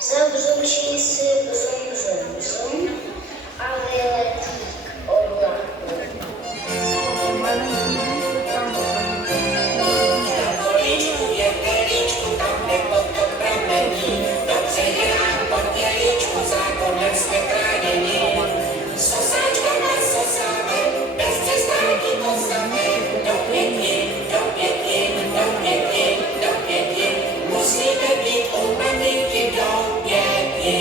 Завзучий сип зум-зум-зум, але летить облако. Policzku, wielkieliczku, tam pod prameni, dobrze gram pod wieliczku, za konecne kranieni. Sosaczka ma sosamy, bez przystani posamy, do pięknie, do pięknie, do pięknie, do pięknie, musimy być umaniki do pięknie.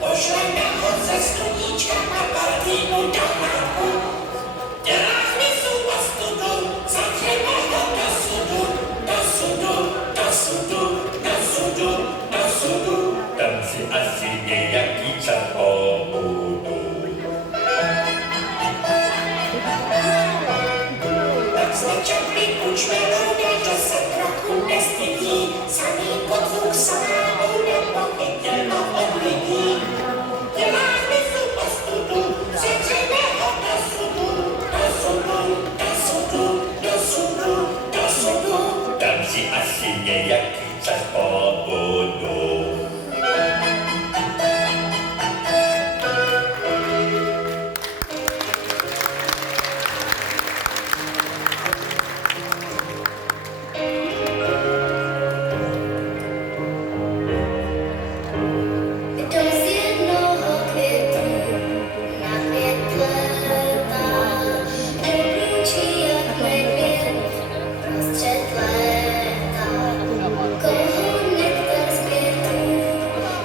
Poszłam ze studniczka na partyjną domaku. Teraz mi suba studu, zaczniemy do sudu, do sudu, do sudu, do sudu, do sudu. Tacy asi niejaki czas pobudu. Tak ciągli uczmy lubię, że se trochę destiny, sami po dwóch samolem powiedziano obligi. Teraz mi suba studu, zaczniemy do sudu, do sudu, do sudu, do sudu, do sudu. Tacy asi niejaki czas pobudu. Kdo z jednoho květu na květ létá, obručí jak medvěd prostřed léta. Koho nektar z květů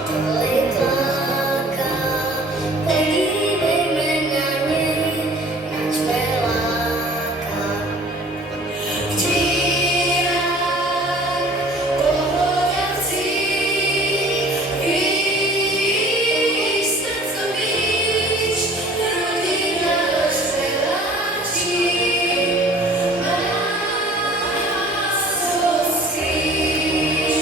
tolik láká, podívejme na něj, nač me láká. Čírák, pohodavcí, víš, co víš, rodina špeláčí, nás osvíš.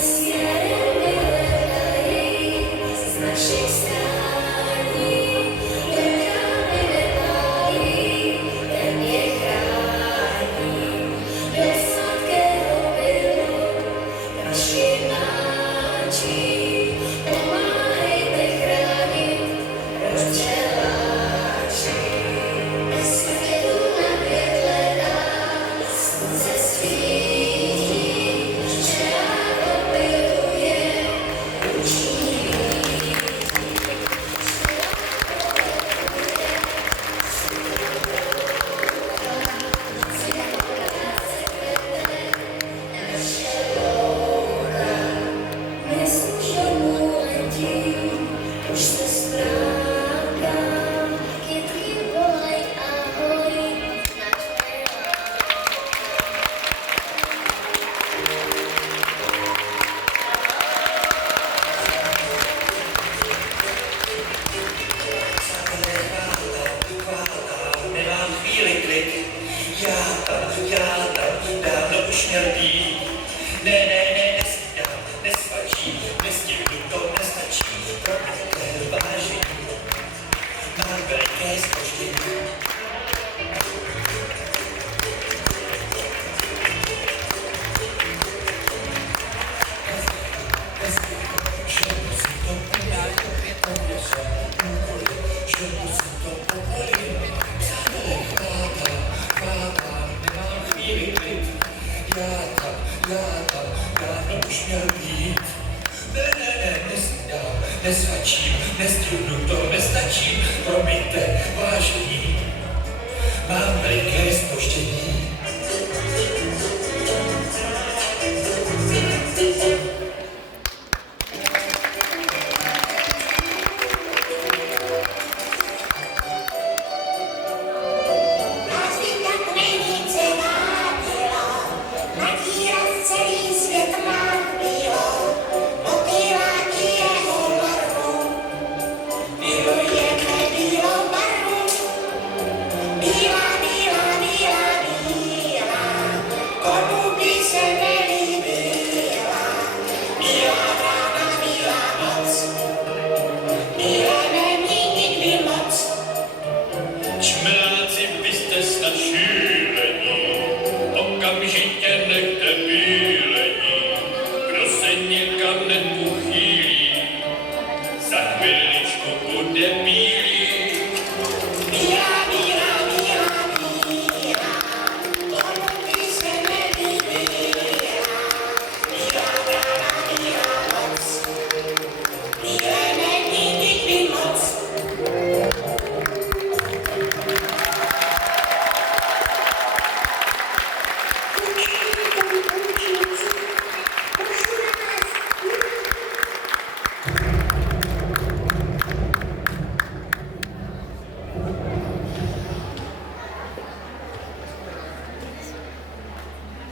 S jarem vyhledají z našich stání, do krámy nepálí, ten je chrání. Do sladkého pilu naši náčí, pomáhejte chránit rozčeláčí. Bez květu na květ hledá, slunce svítí, včelák opiluje ruční dnes už domů letím, už se ztrákám, kytky volaj ahoj, nač me Nemám chvíli klid, já tam, dávno už měl být. Ne, nesmím, nesvačí, nestihnu, to nestačí, promiňte vážení, mám veliké zpoždění. Nemám chvíli klid, já tam, dávno už měl být. Ne, nesmím, nesvačím, nestihnu, to nestačí, promiňte vážení, mám veliké zpoždění.